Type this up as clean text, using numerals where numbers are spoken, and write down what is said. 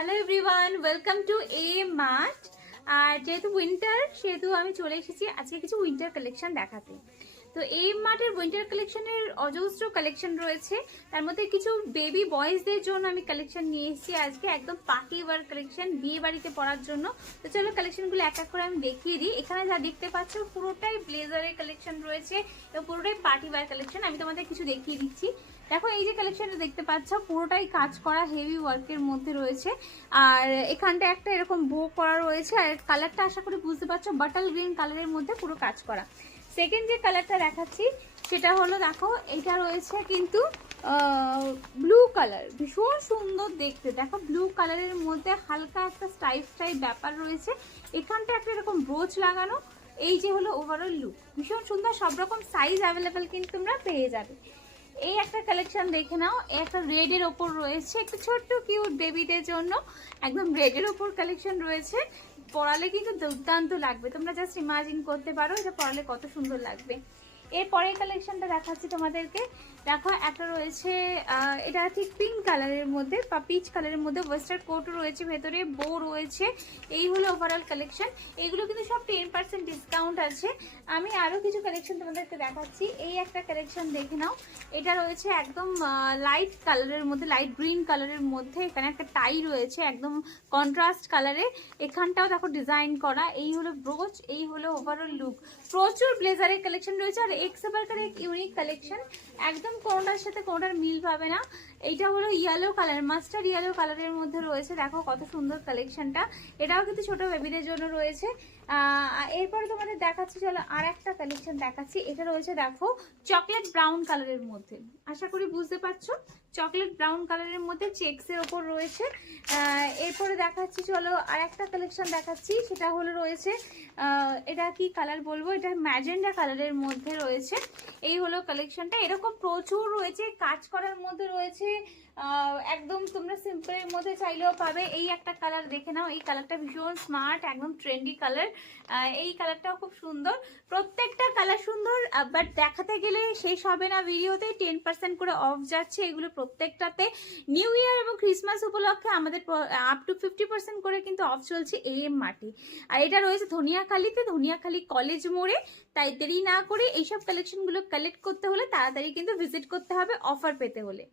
Hello everyone, welcome to A mart. আর যেহেতু winter সেহেতু আমি চলে এসেছি আজকে কিছু উইন্টার কালেকশন দেখাতে। তো এই মার্টের উইন্টার কালেকশনের অজস্র কালেকশন রয়েছে, তার মধ্যে কিছু বেবি বয়েজদের জন্য আমি কালেকশন নিয়ে এসেছি আজকে, একদম পার্টি ওয়ার কালেকশন, বিয়ে বাড়িতে পরার জন্য। তো চলো কালেকশনগুলো এক এক করে আমি দেখিয়ে দিই। এখানে যা দেখতে পাচ্ছ পুরোটাই ব্লেজারের কালেকশন রয়েছে এবং পুরোটাই পার্টি ওয়ার কালেকশন। আমি তোমাদের কিছু দেখিয়ে দিচ্ছি। দেখো এই যে কালেকশনটা দেখতে পাচ্ছ পুরোটাই কাজ করা হেভি ওয়ার্কের মধ্যে রয়েছে, আর এখানটা একটা এরকম বো করা রয়েছে, আর কালারটা আশা করি বুঝতে পারছো বাটাল গ্রিন কালারের মধ্যে পুরো কাজ করা। সেকেন্ড যে কালারটা দেখাচ্ছি সেটা হলো, দেখো এটা রয়েছে কিন্তু ব্লু কালার, ভীষণ সুন্দর দেখতে। দেখো ব্লু কালারের মধ্যে হালকা একটা স্টাইপ স্টাইপ ব্যাপার রয়েছে, এখানটা একটা এরকম ব্রোচ লাগানো। এই যে হলো ওভারঅল লুক, ভীষণ সুন্দর। সব রকম সাইজ অ্যাভেলেবেল কিন্তু তোমরা পেয়ে যাবে। এই একটা কালেকশন দেখে নাও, একটা রেড এর ওপর রয়েছে, একটা ছোট্ট কিউট বেবিদের জন্য একদম রেড এর ওপর কালেকশন রয়েছে। পরালে কিন্তু দুর্দান্ত লাগবে, তোমরা জাস্ট ইমাজিন করতে পারো এটা পরালে কত সুন্দর লাগবে। এরপরে কালেকশনটা দেখাচ্ছি তোমাদেরকে। দেখো একটা রয়েছে, এটা ঠিক পিঙ্ক কালারের মধ্যে বা পিচ কালারের মধ্যে, ওয়েস্টার্ন কোটও রয়েছে, ভেতরে বো রয়েছে। এই হলো ওভারঅল কালেকশন। এইগুলো কিন্তু সব 10% ডিসকাউন্ট আছে। আমি আরো কিছু কালেকশন তোমাদেরকে দেখাচ্ছি। এই একটা কালেকশন দেখে নাও, এটা রয়েছে একদম লাইট কালারের মধ্যে, লাইট গ্রিন কালারের মধ্যে। এখানে একটা টাই রয়েছে একদম কন্ট্রাস্ট কালারে, এখানটাও দেখো ডিজাইন করা। এই হলো ব্রোচ, এই হলো ওভারঅল লুক। প্রচুর ব্লেজারের কালেকশন রয়েছে, আর এক সে বারকার এক ইউনিক কালেকশন, একদম কোনোটার সাথে কোনোটার মিল পাবে না। এইটা হলো ইয়েলো কালার, মাস্টার্ড ইয়েলো কালারের মধ্যে রয়েছে। দেখো কত সুন্দর কালেকশনটা, এটাও কিন্তু ছোট বেবিদের জন্য রয়েছে। এরপরে তোমাদের দেখাচ্ছি, চলো আর একটা কালেকশন দেখাচ্ছি। এটা রয়েছে দেখো চকলেট ব্রাউন কালারের মধ্যে, আশা করি বুঝতে পারছো, চকলেট ব্রাউন কালারের মধ্যে চেকসের ওপর রয়েছে। এরপরে দেখাচ্ছি, চলো আর একটা কালেকশন দেখাচ্ছি। সেটা হলো রয়েছে, এটা কি কালার বলবো, এটা ম্যাজেন্ডা কালারের মধ্যে রয়েছে। এই হলো কালেকশনটা, এরকম প্রচুর রয়েছে, কাজ করার মধ্যে রয়েছে। একদম তোমরা সিম্পলের মধ্যে চাইলেও পাবে। এই একটা কালার দেখে নাও, এই কালারটা ভীষণ স্মার্ট, একদম ট্রেন্ডি কালার। এই কালারটাও খুব সুন্দর, প্রত্যেকটা কালার সুন্দর, বাট দেখাতে গেলে শেষ হবে না ভিডিওতে। 10% করে অফ যাচ্ছে এগুলো প্রত্যেকটাতে। নিউ ইয়ার এবং ক্রিসমাস উপলক্ষে আমাদের আপ টু 50% করে কিন্তু অফ চলছে এম মার্টে। আর এটা রয়েছে ধনিয়াখালীতে, ধনিয়াখালী কলেজ মোড়ে। তাই দেরি না করে এইসব কালেকশনগুলো কালেক্ট করতে হলে তাড়াতাড়ি কিন্তু ভিজিট করতে হবে অফার পেতে হলে।